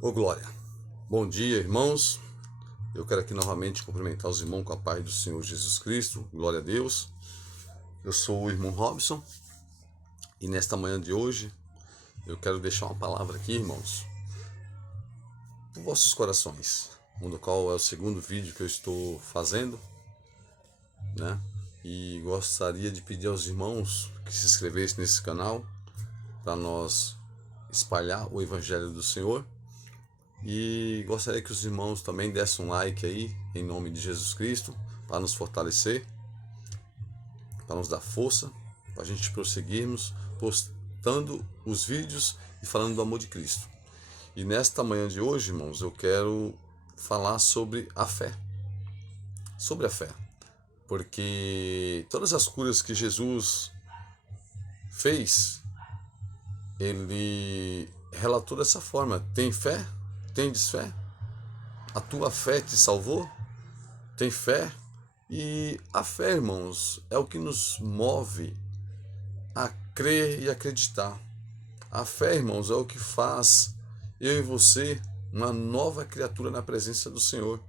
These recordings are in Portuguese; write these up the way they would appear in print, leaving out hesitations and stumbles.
Ô Glória, bom dia, irmãos. Eu quero aqui novamente cumprimentar os irmãos com a paz do Senhor Jesus Cristo. Glória a Deus. Eu sou o irmão Robson e nesta manhã de hoje eu quero deixar uma palavra aqui, irmãos, para vossos corações, no qual é o segundo vídeo que eu estou fazendo, né? E gostaria de pedir aos irmãos que se inscrevessem nesse canal para nós espalhar o Evangelho do Senhor. E gostaria que os irmãos também dessem um like aí, em nome de Jesus Cristo, para nos fortalecer, para nos dar força, para a gente prosseguirmos postando os vídeos e falando do amor de Cristo. E nesta manhã de hoje, irmãos, eu quero falar sobre a fé. Sobre a fé. Porque todas as curas que Jesus fez, ele relatou dessa forma: tem fé? Tendes fé? A tua fé te salvou? Tem fé? E a fé, irmãos, é o que nos move a crer e acreditar. A fé, irmãos, é o que faz eu e você uma nova criatura na presença do Senhor.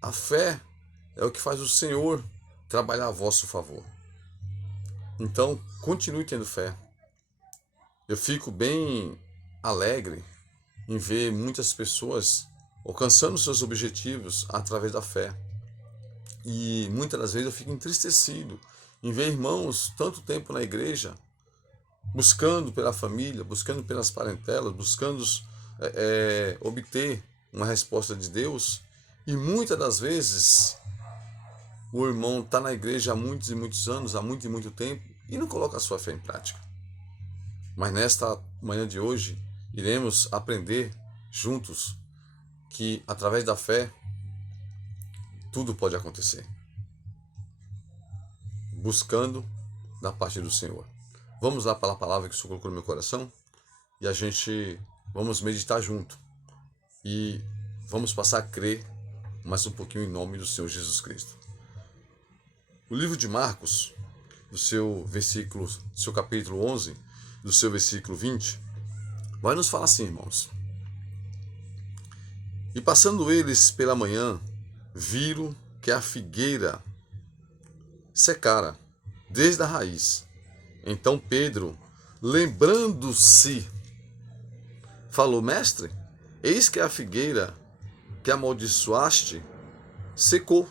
A fé é o que faz o Senhor trabalhar a vosso favor. Então, continue tendo fé. Eu fico bem alegre em ver muitas pessoas alcançando seus objetivos através da fé. E muitas das vezes eu fico entristecido em ver irmãos tanto tempo na igreja, buscando pela família, buscando pelas parentelas, buscando obter uma resposta de Deus. E muitas das vezes o irmão está na igreja há muitos e muitos anos, há muito e muito tempo, e não coloca a sua fé em prática. Mas nesta manhã de hoje, iremos aprender juntos que através da fé tudo pode acontecer, buscando da parte do Senhor. Vamos lá para a palavra que o Senhor colocou no meu coração e a gente vamos meditar junto e vamos passar a crer mais um pouquinho em nome do Senhor Jesus Cristo. O livro de Marcos, do seu capítulo 11, do seu versículo 20, vai nos falar assim, irmãos: e passando eles pela manhã, viram que a figueira secara desde a raiz. Então Pedro, lembrando-se, falou: mestre, eis que a figueira que amaldiçoaste secou.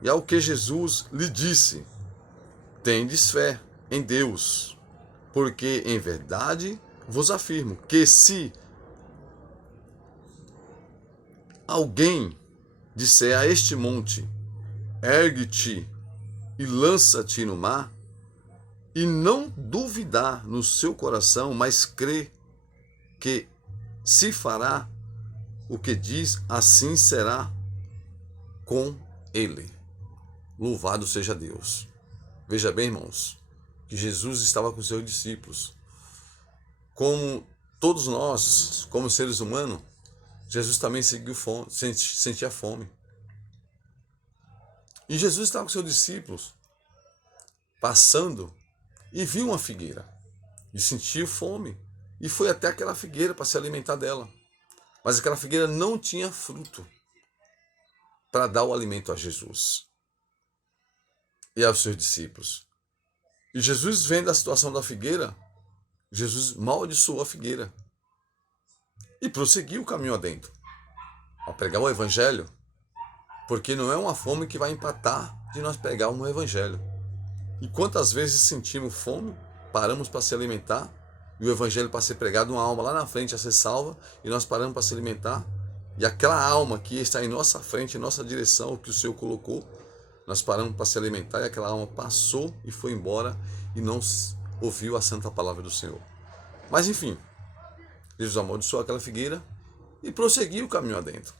E ao que Jesus lhe disse: tendes fé em Deus, porque em verdade vos afirmo que se alguém disser a este monte: ergue-te e lança-te no mar, e não duvidar no seu coração, mas crê que se fará o que diz, assim será com ele. Louvado seja Deus. Veja bem, irmãos, que Jesus estava com seus discípulos. Como todos nós, como seres humanos, Jesus também sentia fome. E Jesus estava com seus discípulos, passando, e viu uma figueira. E sentiu fome. E foi até aquela figueira para se alimentar dela. Mas aquela figueira não tinha fruto para dar o alimento a Jesus e aos seus discípulos. E Jesus, vendo a situação da figueira, Jesus maldiçoou a figueira e prosseguiu o caminho adentro a pregar o evangelho, porque não é uma fome que vai empatar de nós pregarmos o evangelho. E quantas vezes sentimos fome, paramos para se alimentar, e o evangelho para ser pregado, uma alma lá na frente a ser salva, e nós paramos para se alimentar, e aquela alma que está em nossa frente, em nossa direção, o que o Senhor colocou, nós paramos para se alimentar, e aquela alma passou e foi embora, e não ouviu a santa palavra do Senhor. Mas enfim, Jesus amaldiçoou aquela figueira e prosseguiu o caminho adentro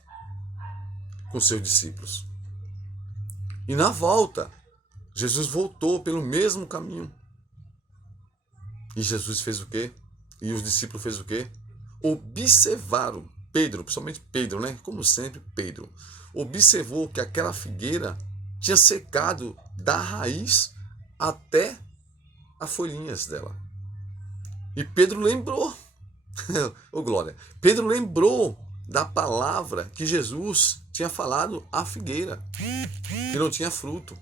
com seus discípulos. E na volta, Jesus voltou pelo mesmo caminho. E Jesus fez o quê? E os discípulos fez o quê? Observaram. Pedro, principalmente Pedro, né? Como sempre, Pedro observou que aquela figueira tinha secado da raiz até as folhinhas dela. E Pedro lembrou Ô glória! Pedro lembrou da palavra que Jesus tinha falado à figueira, que não tinha fruto.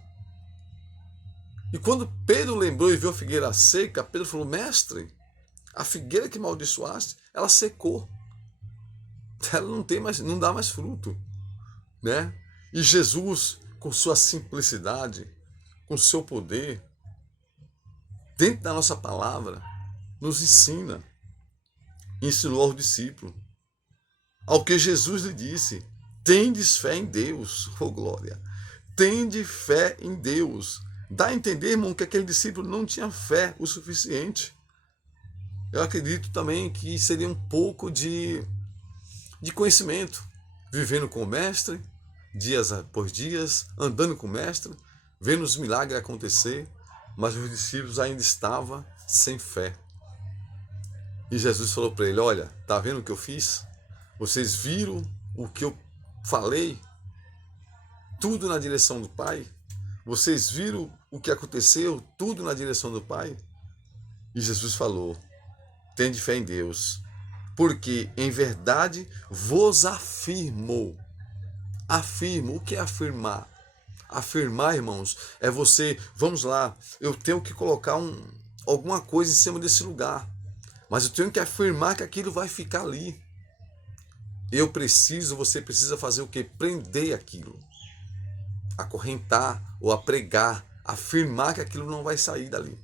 E quando Pedro lembrou e viu a figueira seca, Pedro falou: mestre, a figueira que amaldiçoaste, ela secou. Ela não dá mais fruto, né? E Jesus, com sua simplicidade, com seu poder, dentro da nossa palavra, nos ensinou aos discípulos. Ao que Jesus lhe disse: tendes fé em Deus, oh glória, tende fé em Deus. Dá a entender, irmão, que aquele discípulo não tinha fé o suficiente. Eu acredito também que seria um pouco de conhecimento, vivendo com o mestre, dias após dias, andando com o mestre, vendo os milagres acontecer, mas os discípulos ainda estavam sem fé. E Jesus falou para ele: olha, tá vendo o que eu fiz? Vocês viram o que eu falei? Tudo na direção do Pai? Vocês viram o que aconteceu? Tudo na direção do Pai? E Jesus falou: tende fé em Deus, porque em verdade vos afirmo. Afirmo. O que é afirmar? Afirmar, irmãos, é você, vamos lá, eu tenho que colocar alguma coisa em cima desse lugar, mas eu tenho que afirmar que aquilo vai ficar ali. Você precisa fazer o quê? Prender aquilo, acorrentar ou apregar, afirmar que aquilo não vai sair dali.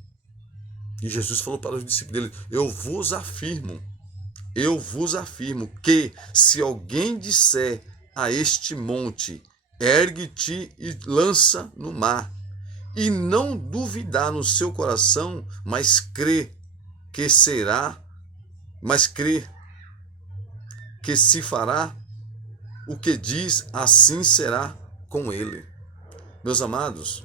E Jesus falou para os discípulos dele: eu vos afirmo que se alguém disser a este monte, ergue-te e lança no mar, e não duvidar no seu coração, mas crê que se fará o que diz, assim será com ele. Meus amados,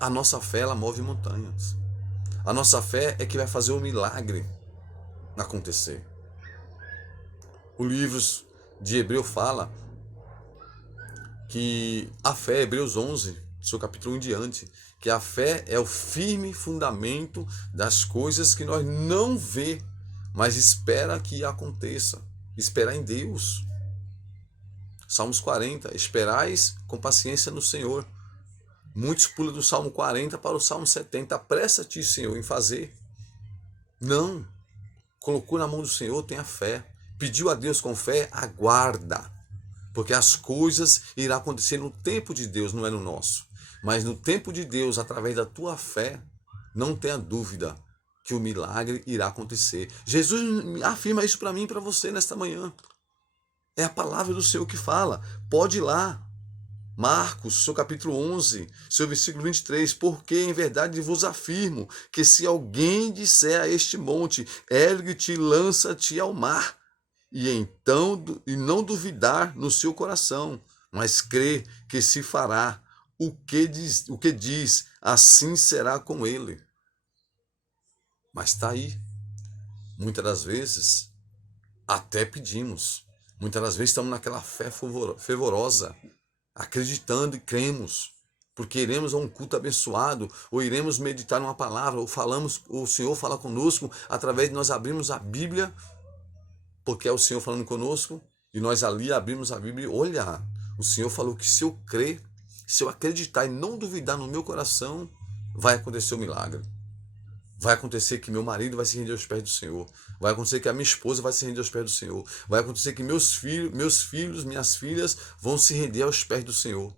a nossa fé, ela move montanhas. A nossa fé é que vai fazer o milagre acontecer. O livro de Hebreu fala que a fé, Hebreus 11, seu capítulo 1 em diante, que a fé é o firme fundamento das coisas que nós não vê, mas espera que aconteça. Esperar em Deus. Salmos 40, esperais com paciência no Senhor. Muitos pulam do Salmo 40 para o Salmo 70. Apressa-te, Senhor, em fazer. Não. Colocou na mão do Senhor, tenha fé. Pediu a Deus com fé, aguarda. Porque as coisas irão acontecer no tempo de Deus, não é no nosso. Mas no tempo de Deus, através da tua fé, não tenha dúvida que o milagre irá acontecer. Jesus afirma isso para mim e para você nesta manhã. É a palavra do Senhor que fala. Pode ir lá. Marcos, seu capítulo 11, seu versículo 23. Porque em verdade vos afirmo que se alguém disser a este monte, ergue-te e lança-te ao mar, e não duvidar no seu coração, mas crê que se fará o que diz, assim será com ele. Mas está aí. Muitas das vezes até pedimos. Muitas das vezes estamos naquela fé fervorosa, acreditando e cremos, porque iremos a um culto abençoado, ou iremos meditar uma palavra, ou o Senhor fala conosco através de nós abrirmos a Bíblia, porque é o Senhor falando conosco, e nós ali abrimos a Bíblia e olha, o Senhor falou que se eu crer, se eu acreditar e não duvidar no meu coração, vai acontecer o milagre. Vai acontecer que meu marido vai se render aos pés do Senhor. Vai acontecer que a minha esposa vai se render aos pés do Senhor. Vai acontecer que meus filhos, minhas filhas vão se render aos pés do Senhor.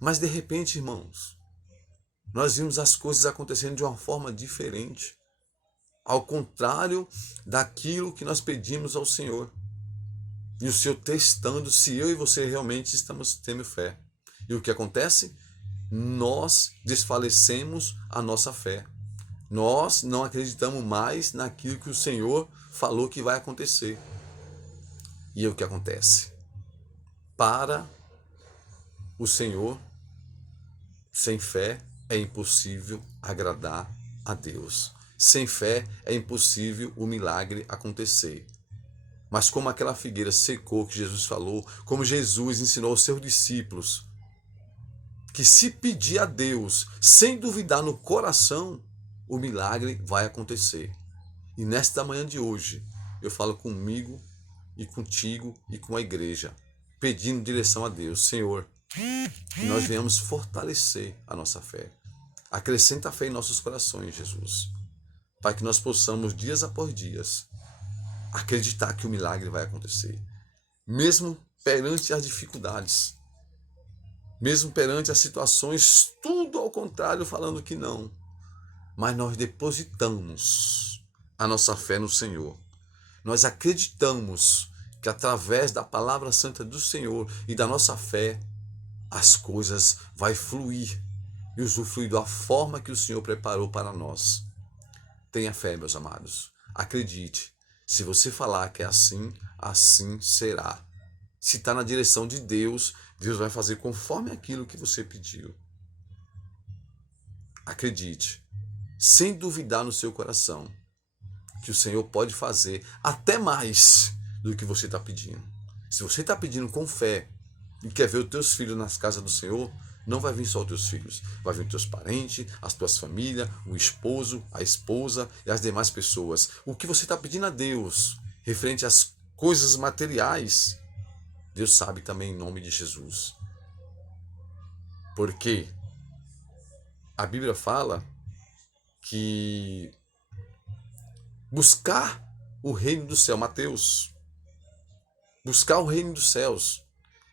Mas de repente, irmãos, nós vimos as coisas acontecendo de uma forma diferente. Ao contrário daquilo que nós pedimos ao Senhor. E o Senhor testando se eu e você realmente estamos tendo fé. E o que acontece? Nós desfalecemos a nossa fé. Nós não acreditamos mais naquilo que o Senhor falou que vai acontecer. E é o que acontece? Para o Senhor, sem fé é impossível agradar a Deus. Sem fé é impossível o milagre acontecer. Mas como aquela figueira secou que Jesus falou, como Jesus ensinou aos seus discípulos, que se pedir a Deus sem duvidar no coração, o milagre vai acontecer. E nesta manhã de hoje, eu falo comigo e contigo e com a igreja, pedindo direção a Deus. Senhor, que nós venhamos fortalecer a nossa fé. Acrescenta a fé em nossos corações, Jesus, para que nós possamos, dias após dias, acreditar que o milagre vai acontecer, mesmo perante as dificuldades, mesmo perante as situações, tudo ao contrário, falando que não. Mas nós depositamos a nossa fé no Senhor. Nós acreditamos que através da palavra santa do Senhor e da nossa fé, as coisas vão fluir e usufruir da forma que o Senhor preparou para nós. Tenha fé, meus amados. Acredite. Se você falar que é assim, assim será. Se está na direção de Deus, Deus vai fazer conforme aquilo que você pediu. Acredite, sem duvidar no seu coração, que o Senhor pode fazer até mais do que você está pedindo. Se você está pedindo com fé e quer ver os teus filhos nas casas do Senhor, não vai vir só os teus filhos, vai vir os teus parentes, as tuas famílias, o esposo, a esposa e as demais pessoas. O que você está pedindo a Deus, referente às coisas materiais, Deus sabe também em nome de Jesus. Porque a Bíblia fala que buscar o reino do céu, Mateus, buscar o reino dos céus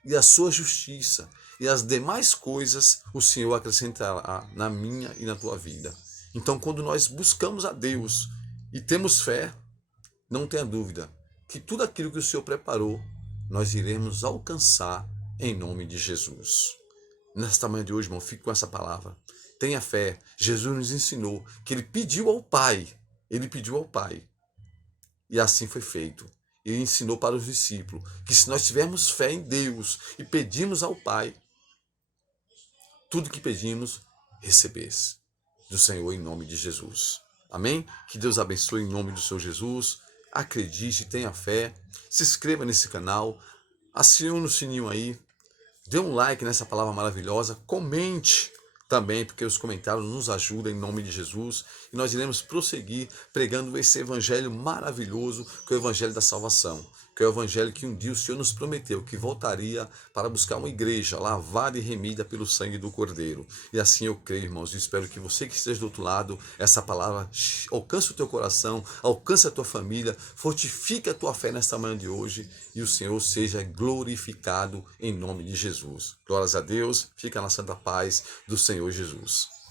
e a sua justiça e as demais coisas o Senhor acrescentará na minha e na tua vida. Então, quando nós buscamos a Deus e temos fé, não tenha dúvida que tudo aquilo que o Senhor preparou, nós iremos alcançar em nome de Jesus. Nesta manhã de hoje, irmão, fique com essa palavra. Tenha fé. Jesus nos ensinou que Ele pediu ao Pai. Ele pediu ao Pai. E assim foi feito. Ele ensinou para os discípulos que se nós tivermos fé em Deus e pedimos ao Pai, tudo que pedimos, recebesse do Senhor em nome de Jesus. Amém? Que Deus abençoe em nome do Senhor Jesus. Acredite, tenha fé. Se inscreva nesse canal. Acione o sininho aí. Dê um like nessa palavra maravilhosa. Comente também, porque os comentários nos ajudam em nome de Jesus. E nós iremos prosseguir pregando esse evangelho maravilhoso, que é o evangelho da salvação. Que é o evangelho que um dia o Senhor nos prometeu, que voltaria para buscar uma igreja lavada e remida pelo sangue do Cordeiro. E assim eu creio, irmãos, e espero que você que esteja do outro lado, essa palavra alcance o teu coração, alcance a tua família, fortifique a tua fé nesta manhã de hoje e o Senhor seja glorificado em nome de Jesus. Glórias a Deus, fica na santa paz do Senhor Jesus.